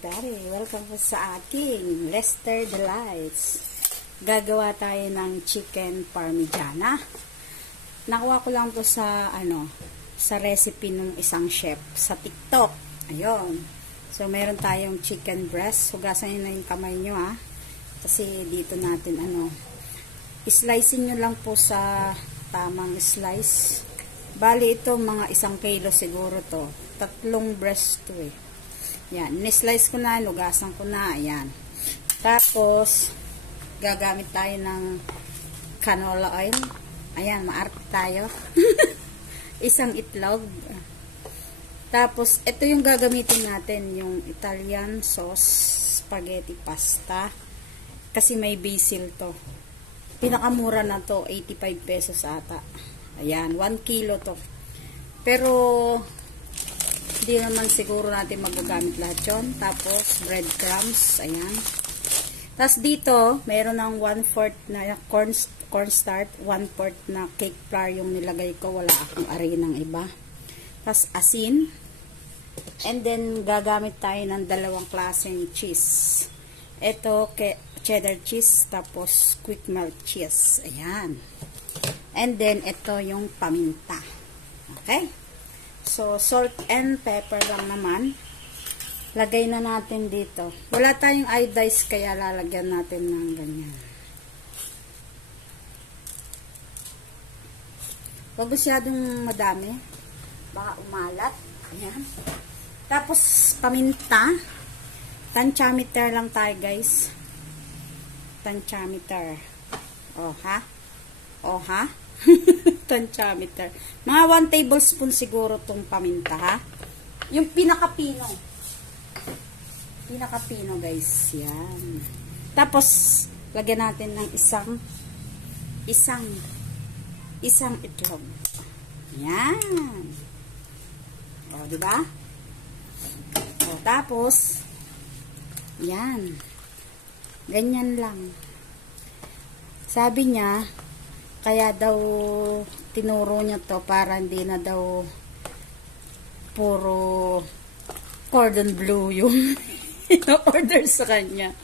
everybody! Welcome po sa aking Lester Delights. Gagawa tayo ng chicken parmigiana. Nakuha ko lang to sa sa recipe ng isang chef sa TikTok. Ayun. So meron tayong chicken breast. Hugasan niyo na yung kamay niyo kasi dito natin slicing niyo lang po sa tamang slice. Bali ito mga 1 kilo siguro to. 3 breast to Yan, ni-slice ko na, nugasan ko na, ayan. Tapos, gagamit tayo ng canola oil. Ayan, maarte tayo. 1 itlog. Tapos, ito yung gagamitin natin, yung Italian sauce, spaghetti pasta. Kasi may basil to. Pinakamura na to, 85 pesos ata. Ayan, 1 kilo to. Pero, hindi naman siguro natin magagamit lahat yun. Tapos, breadcrumbs. Ayan. Tapos dito, meron ng 1/4 na cornstarch, 1/4 na cake flour yung nilagay ko. Wala akong arinang iba. Tapos, asin. And then, gagamit tayo ng 2 klaseng cheese. Ito, cheddar cheese. Tapos, quick melt cheese. Ayan. And then, ito yung paminta. Okay? So, salt and pepper lang naman. Lagay na natin dito. Wala tayong iodized kaya lalagyan natin ng ganyan. Huwag masyadong madami. Baka umalat. Ayan. Tapos, paminta. Tantiameter lang tayo, guys. Tantiameter. Oh, ha? Oh, ha? Tantiameter. Mga 1 tablespoon siguro tong paminta, ha? Yung pinakapino. Pinakapino, guys. Yan. Tapos, lagyan natin ng isang itlog. Yan. O, diba? O, tapos, yan. Ganyan lang. Sabi niya, kaya daw tinuro niya to para hindi na daw puro cordon bleu yung order sa kanya.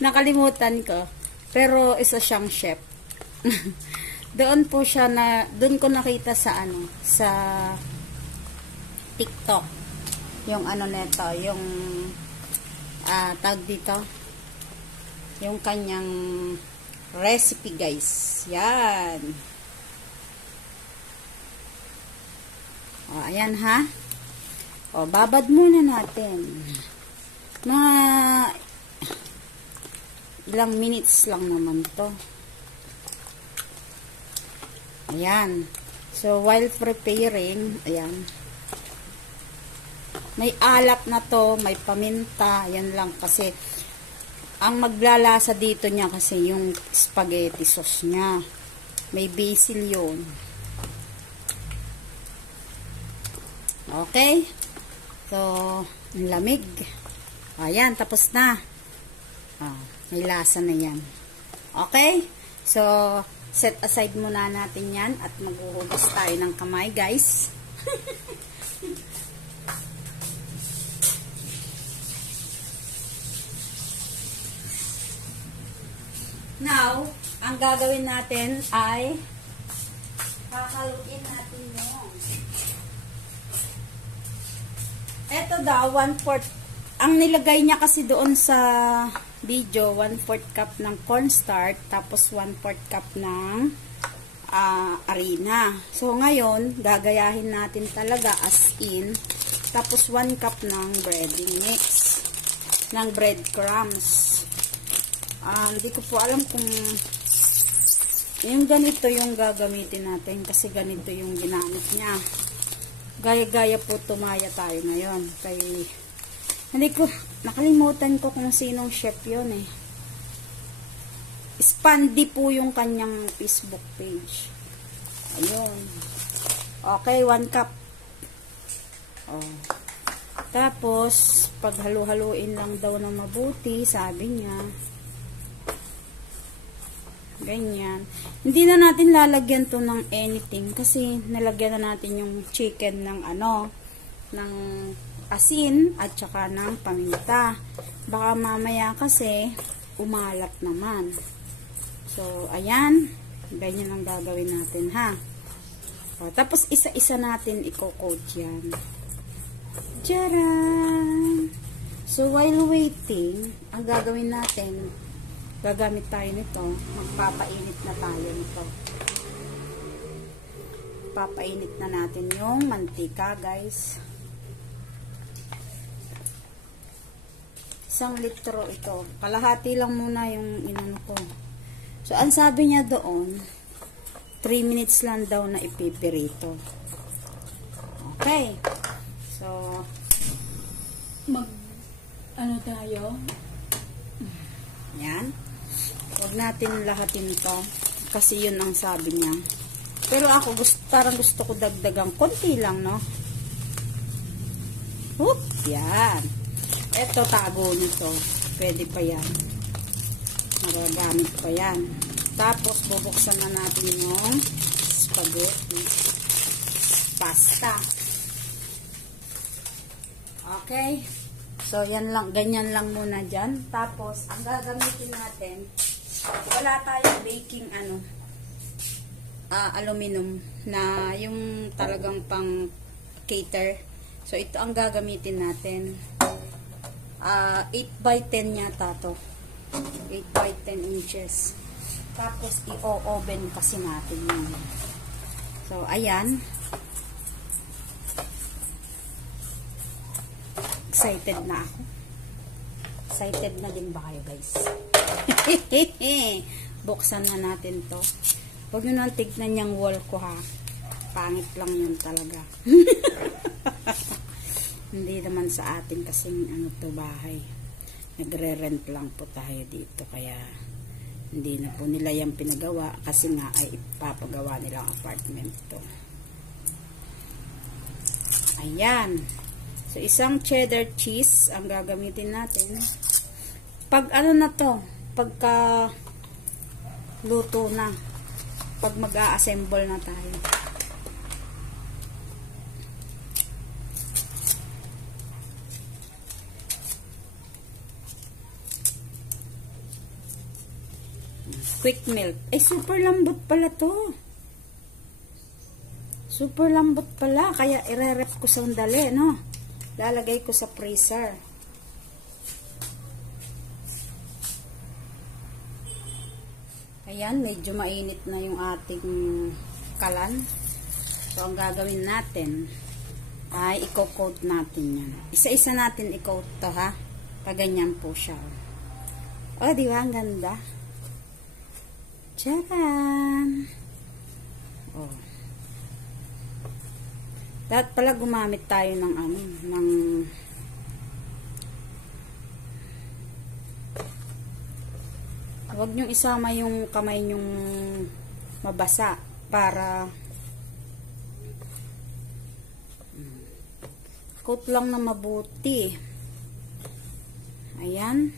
Nakalimutan ko. Pero isa siyang chef. Doon po siya doon ko nakita sa sa TikTok. Yung neto, yung tag dito. Yung kanyang recipe, guys. Yan. O, ayan, ha? O, babad muna natin. Mga ilang minutes lang naman to. Ayan. So, while preparing, ayan. May alat na to, may paminta. Ayan lang kasi ang maglalasa dito niya kasi yung spaghetti sauce niya. May basil yun. Okay? So, ang lamig. Ayan, tapos na. May lasa na yan. Okay? So, set aside muna natin yan at maghuhugas tayo ng kamay, guys. Now, ang gagawin natin ay kakaluin natin yung eto daw, 1/4 ang nilagay niya kasi doon sa video, 1/4 cup ng cornstarch tapos 1/4 cup ng harina. So, ngayon, gagayahin natin talaga as in tapos 1 cup ng breading mix ng breadcrumbs. Hindi ko po alam kung yung ganito yung gagamitin natin kasi ganito yung ginamit niya. Gaya-gaya po tumaya tayo ngayon. Nakalimutan ko kung sinong chef yun Spandi po yung kanyang Facebook page. Ayun. Okay, 1 cup. Tapos, paghalu-haluin lang daw ng mabuti, sabi niya. Ganyan. Hindi na natin lalagyan to ng anything kasi nalagyan na natin yung chicken ng ng asin at saka ng paminta. Baka mamaya kasi umalat naman. So, ayan. Ganyan ang gagawin natin, ha. O, tapos, isa-isa natin i-coat yan. Tcharan! So, while waiting, ang gagawin natin, gagamit tayo nito. Magpapainit na tayo nito. Papainit na natin yung mantika, guys. 1 litro ito. Kalahati lang muna yung inano ko. So, ang sabi niya doon, 3 minutes lang daw na ipipirito. Okay. So, ano tayo? Yan. Huwag natin lahatin ito. Kasi yun ang sabi niya. Pero ako, parang gusto ko dagdagang konti lang, no? Whoop! Yan. Ito, tago nito. Pwede pa yan. Magagamit pa yan. Tapos, bubuksan na natin yung spaghetti. Pasta. Okay? So, yan lang. Ganyan lang muna dyan. Tapos, ang gagamitin natin, wala tayong baking, aluminum na yung talagang pang cater. So, ito ang gagamitin natin. 8x10 yata to. 8x10 inches. Tapos, i-oven kasi natin yun. So, ayan. Excited na ako. Excited na din ba kayo, guys? Buksan na natin to. Huwag nyo nang tignan yung wall ko, ha. Pangit lang yun talaga. Hindi naman sa atin kasing to bahay. Nagre-rent lang po tayo dito. Kaya hindi na po nila yung pinagawa. Kasi nga ay ipapagawa nilang apartment to. Ayan. So, isang cheddar cheese ang gagamitin natin. Pag na to, pagka luto na. Pag mag-a-assemble na tayo. Quick melt. Super lambot pala to. Super lambot pala. Kaya ire-rep ko sandali, no? Lalagay ko sa freezer. Ayan, medyo mainit na yung ating kalan. So, ang gagawin natin ay i-coat natin yan. Isa-isa natin i-coat to, ha? Paganyan po siya. O, di ba? Ang ganda. Tcharan! O. Dapat pala gumamit tayo ng huwag nyong isama yung kamay nyong mabasa para coat lang na mabuti. Ayan.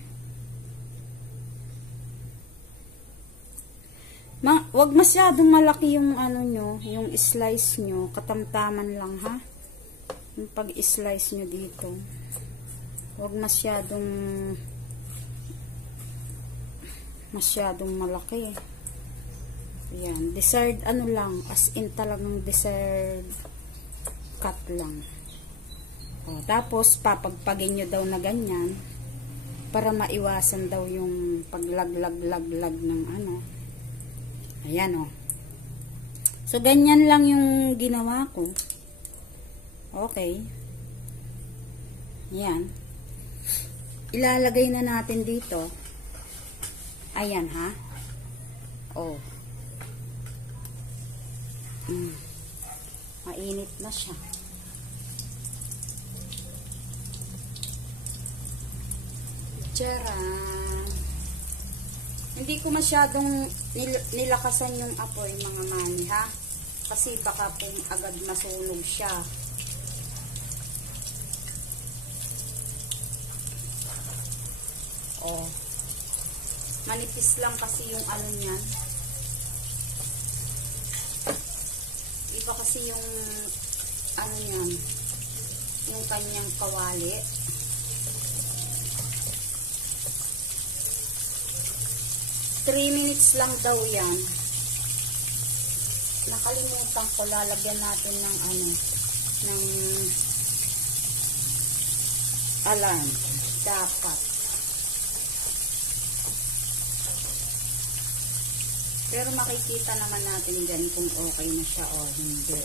Huwag masyadong malaki yung nyo, yung slice nyo, katamtaman lang, ha? Yung pag-slice nyo dito. Huwag masyadong malaki. Ayan, desired lang, as in talagang desired cut lang. O, tapos papagpagin nyo daw na ganyan para maiwasan daw yung paglaglag ng ayan, o. So, ganyan lang yung ginawa ko. Okay. Ayan. Ilalagay na natin dito. Ayan, ha? Oh. Mainit na siya. Tcharan! Hindi ko masyadong nilakasan yung apoy, mga mani, ha? Kasi baka po agad masunog siya. Oh. Manipis lang kasi yung niyan. Iba kasi yung niyan. yung kanyang kawali. Three minutes lang daw yan. Nakalimutan ko, lalagyan natin ng ng alarm. Dapat. Pero makikita naman natin dyan kung okay na siya o hindi.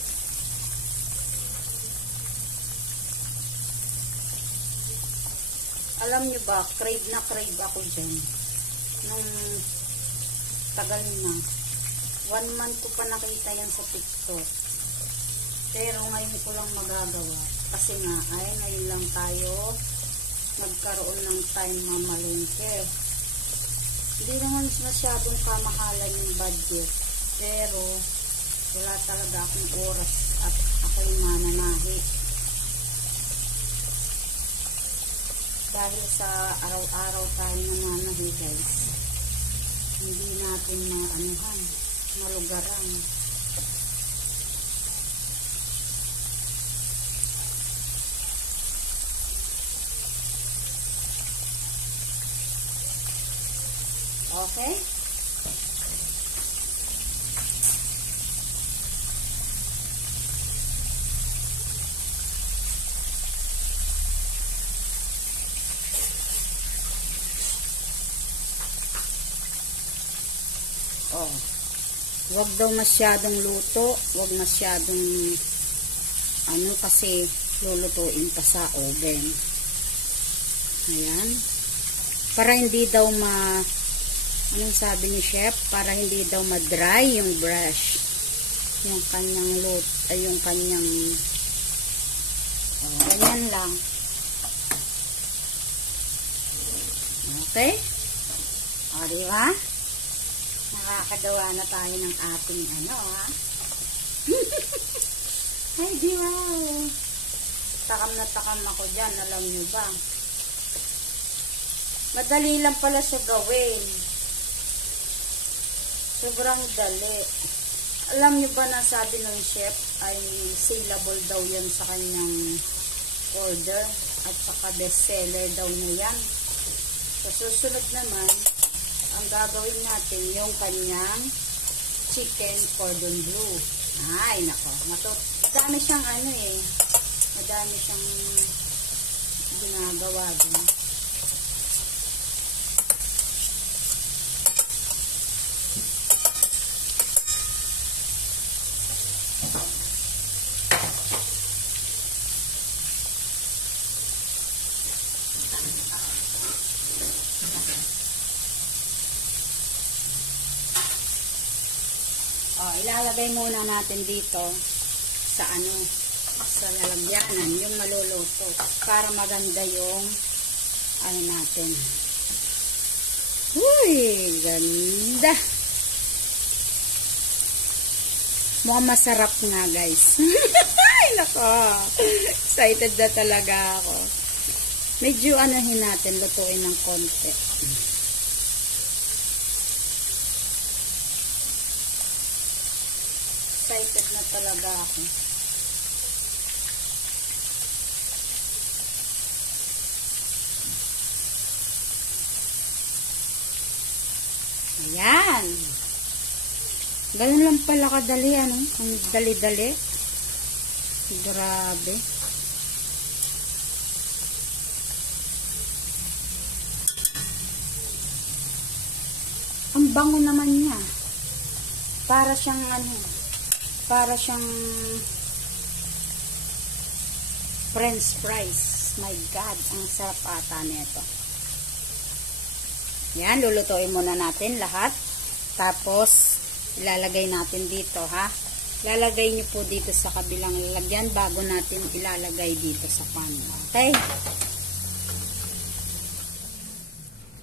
Alam nyo ba, crave na crave ako dyan. Nung tagal na. 1 month ko pa nakita yan sa TikTok. Pero ngayon ko lang magagawa. Kasi nga, ngayon lang tayo nagkaroon ng time mamalengke. Hindi naman masyadong kamahalan yung budget. Pero, wala talaga akong oras at ako'y mananahi. Dahil sa araw-araw tayo namanahi, guys. Hindi natin malugaran. Okay? Oh. Wag daw masyadong luto, wag masyadong kasi lulutuin pa sa oven. Ayan. Para hindi daw anong sabi ni chef? Para hindi daw ma-dry yung brush. Yung kanyang yung kanyang ganyan lang. Okay? O, diba? Nakakagawa na tayo ng ating Ay, di wow. Takam na takam ako dyan, alam nyo ba? Madali lang pala siya gawin. Sobrang dali. Alam nyo ba na sabi ng chef ay saleable daw yan sa kanyang order at saka bestseller daw niya yan. Sa susunod naman, ang gagawin natin yung kanyang chicken cordon bleu. Ay, nako. Madami siyang madami siyang ginagawa din. Ilalagay muna natin dito sa sa lalagyanan yung maluluto para maganda yung natin. Uy, ganda. Mukhang masarap nga, guys. Ay, nako. Excited na talaga ako. Medyo natin, lutuin ng konti. Excited na talaga ako. Ayan. Ganun lang pala kadali, Ang dali-dali. Grabe. Ang bango naman niya. Para siyang French fries. My God, ang sarap ata nito. Yan, lulutuin muna natin lahat. Tapos, ilalagay natin dito, ha? Ilalagay nyo po dito sa kabilang lalagyan bago natin ilalagay dito sa pan. Okay?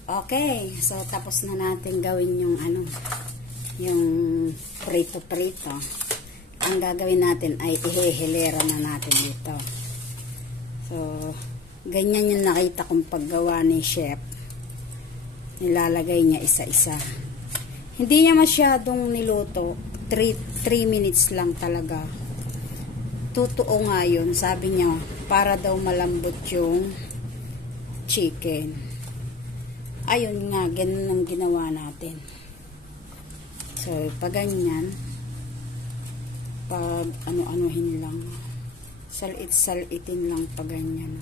Okay. So, tapos na natin gawin yung yung prito-prito. Ang gagawin natin ay ihehilera na natin dito. So, ganyan yung nakita kong paggawa ni chef. Nilalagay niya isa-isa. Hindi niya masyadong niluto. 3 minutes lang talaga. Totoo nga yun. Sabi niya, para daw malambot yung chicken. Ayun nga, ganun ang ginawa natin. So, pag ganyan, pag ano-anuhin lang, salit-salitin lang pag ganyan.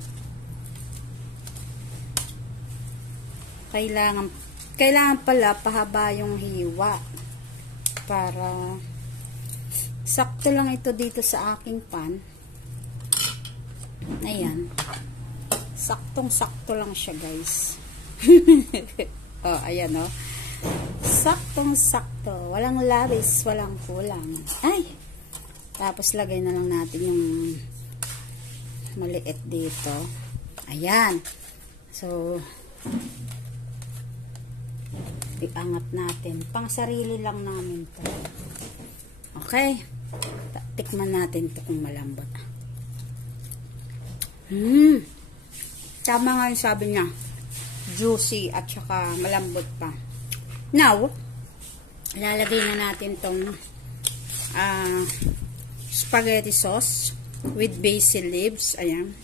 Kailangan pala pahaba yung hiwa para sakto lang ito dito sa aking pan. Ayan. Saktong-sakto lang siya, guys. Oh, ayan, oh. Saktong-sakto. Walang labis, walang kulang. Ay! Tapos, lagay na lang natin yung maliit dito. Ayan. So, iangat natin. Pang sarili lang namin to. Okay. Tikman natin to kung malambot. Tama nga yung sabi niya. Juicy at saka malambot pa. Now, lalagay na natin tong spaghetti sauce with basil leaves. Ayan.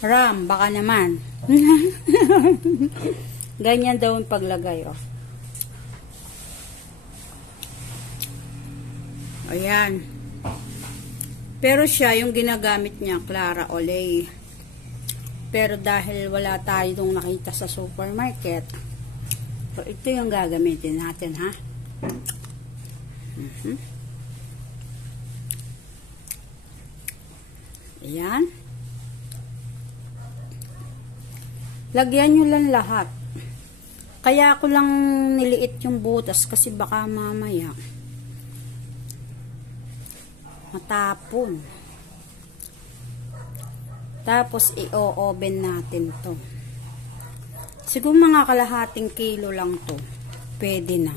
Ram, baka naman. Ganyan daw yung paglagay, oh. Ayan. Pero siya, yung ginagamit niya, Clara Olay. Pero dahil wala tayo dong nakita sa supermarket, so ito yung gagamitin natin, ha? Ayan. Lagyan nyo lang lahat. Kaya ako lang niliit yung butas kasi baka mamaya matapon. Tapos i-oven natin to. Siguro mga kalahating kilo lang to. Pwede na.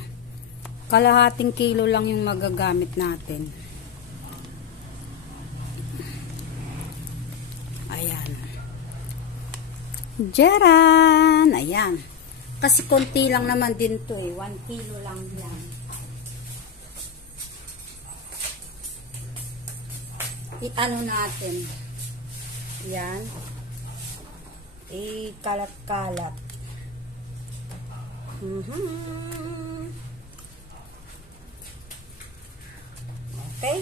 Kalahating kilo lang yung magagamit natin. Ayan. Jaran! Ayan. Kasi konti lang naman din to eh. 1 kilo lang yan. I-ano natin. Yan. I-kalat-kalat. Okay.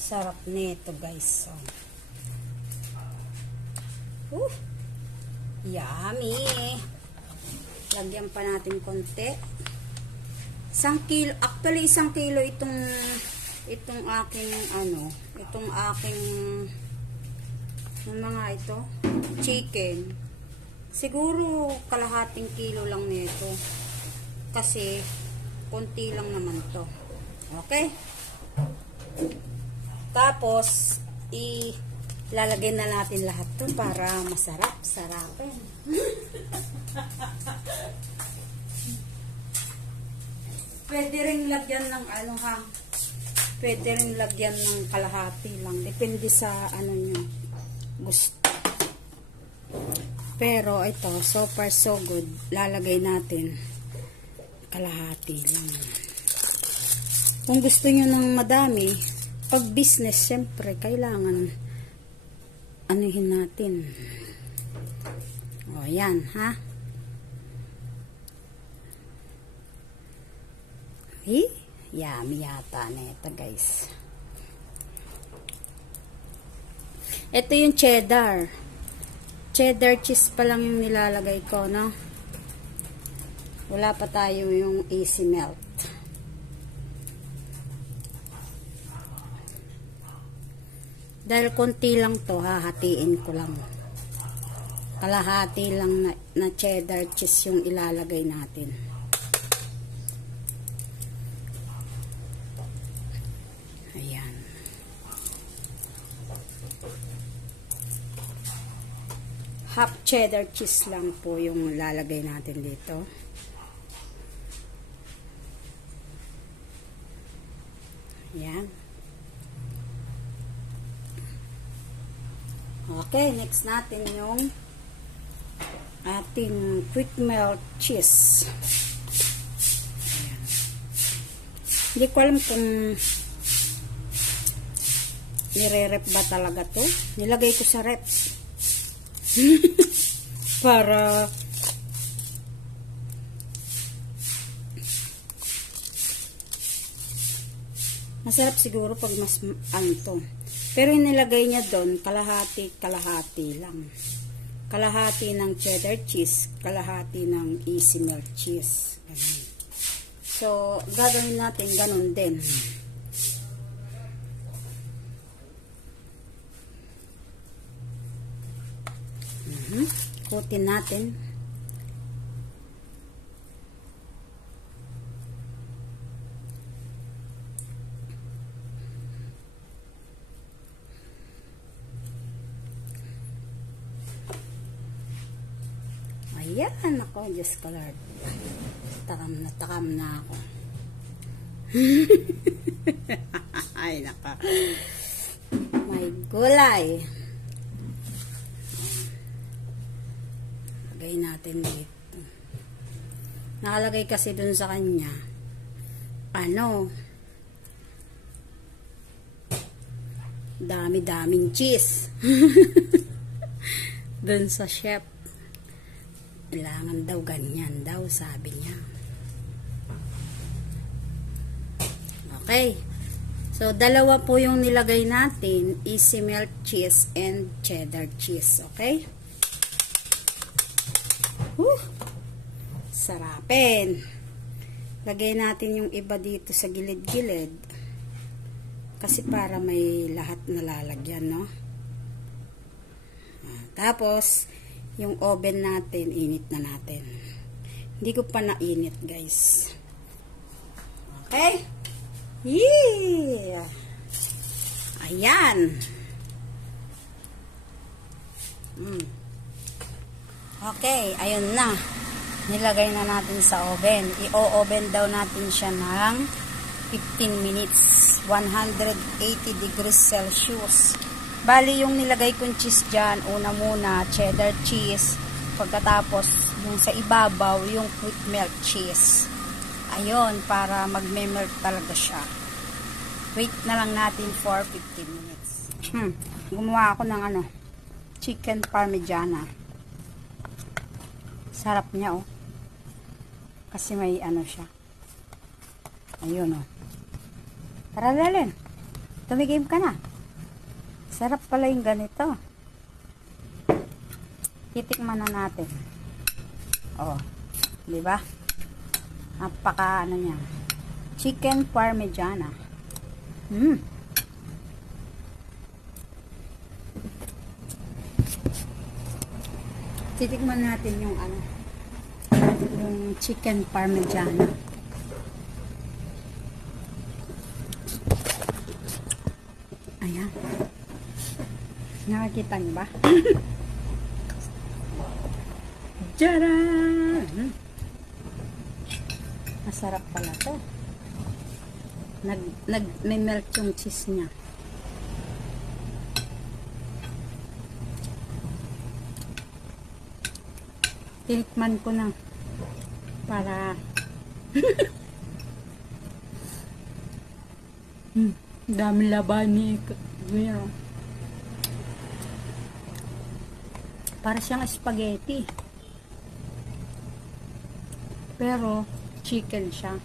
Sarap nito, guys. So. Yummy. Lagyan pa natin konti. 1 kilo, actually 1 kilo itong aking itong aking mga ito, chicken. Siguro kalahating kilo lang nito. Kasi konti lang naman to. Okay? Tapos ilalagay na natin lahat to para masarap-sarapin. Pwede rin lagyan ng pwede rin lagyan ng kalahati lang. Depende sa nyo gusto. Pero ito, so far so good. Lalagay natin kalahati lang. Kung gusto nyo ng madami, pag business, syempre, kailangan anuhin natin. O, yan, ha? Yummy yata na ito, guys. Ito yung cheddar. Cheddar cheese pa lang yung nilalagay ko, no? Wala pa tayo yung easy melt. Dahil konti lang to, hahatiin ko lang. Kalahati lang na cheddar cheese yung ilalagay natin. Ayan. Half cheddar cheese lang po yung lalagay natin dito. Ayan. Okay, next natin yung ating quick melt cheese. Ayan. Hindi ko alam kung nire-rep ba talaga to. Nilagay ko sa rep. Para masarap siguro pag mas ano to. Pero yung nilagay niya doon, kalahati lang. Kalahati ng cheddar cheese, kalahati ng easy melt cheese. Ganun. So, gagawin natin ganun din. Kutin natin. Ayan, ako, Diyos ko Lord. Takam na ako. Ay, naka. May gulay. Lagay natin dito. Nakalagay kasi dun sa kanya. Ano? Dami-daming cheese. Dun sa chef. Kailangan daw ganyan daw, sabi niya. Okay. So, dalawa po yung nilagay natin. Easy melt cheese and cheddar cheese. Okay? Sarapin. Lagay natin yung iba dito sa gilid-gilid. Kasi para may lahat na lalagyan, no? Tapos, yung oven natin, init na natin. Hindi ko pa nainit, guys. Okay? Yeah! Ayan. Okay, ayun na. Nilagay na natin sa oven. I-o-oven daw natin siya ng 15 minutes. 180 degrees Celsius. Bali, yung nilagay kong cheese dyan, una muna, cheddar cheese. Pagkatapos, yung sa ibabaw, yung quick melt cheese. Ayun, para mag-melt talaga siya. Wait na lang natin for 15 minutes. Gumawa ako ng chicken parmigiana. Sarap niya, oh. Kasi may siya. Ayun, oh. Tara, Lelen. Tumigim ka na. Sarap pala yung ganito. Titikman na natin. Oh, di ba? Napaka niya. Chicken parmigiana. Titikman natin yung yung chicken parmigiana. Ayan. Nakakita niyo ba? Tcharan! Masarap pala to. May melt yung cheese niya. Tinikman ko na para dami laban ni para siyang spaghetti pero chicken siya.